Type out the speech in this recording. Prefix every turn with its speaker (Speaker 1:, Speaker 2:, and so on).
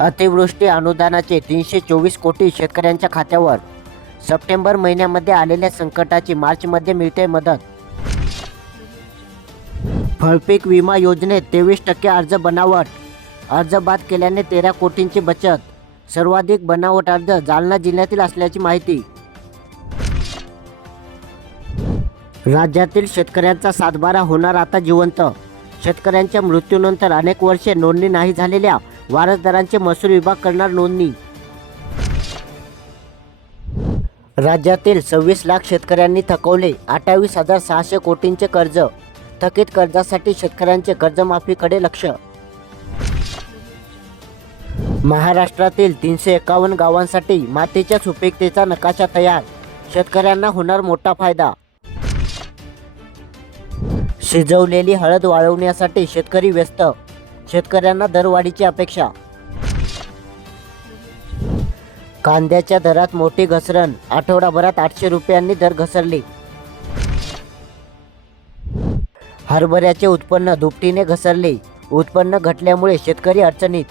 Speaker 1: अतिवृष्टी अनुदानाचे तीनशे चोवीस कोटी शेतकऱ्यांच्या खात्यावर. सप्टेंबर महिन्यामध्ये आलेल्या संकटाची मार्चमध्ये मिळते मदत. फळपीक विमा योजनेत तेवीस टक्के अर्ज बनावट. अर्ज बाद केल्याने तेरा कोटींची बचत. सर्वाधिक बनावट अर्ज जालना जिल्ह्यातील असल्याची माहिती. राज्यातील शेतकऱ्यांचा सातबारा होणार आता जिवंत. शेतकऱ्यांच्या मृत्यूनंतर अनेक वर्षे नोंदणी नाही झालेल्या वारसदारांचे महसूल विभाग करणार नोंदणी. राज्यातील सव्वीस लाख शेतकऱ्यांनी थकवले अठ्ठावीस हजार सहाशे कोटींचे कर्ज. थकीत कर्जासाठी शेतकऱ्यांचे कर्जमाफीकडे लक्ष. महाराष्ट्रातील तीनशे एकावन्न गावांसाठी मातीच्या सुपीकतेचा नकाशा तयार. शेतकऱ्यांना होणार मोठा फायदा. शिजवलेली हळद वाळवण्यासाठी शेतकरी व्यस्त. शेतकऱ्यांना दरवाढीची अपेक्षा. कांद्याच्या दरात मोठी घसरण. आठवडाभरात आठशे रुपयांनी दर घसरली. हरभऱ्याचे उत्पन्न दुपटीने घसरले. उत्पन्न घटल्यामुळे शेतकरी अडचणीत.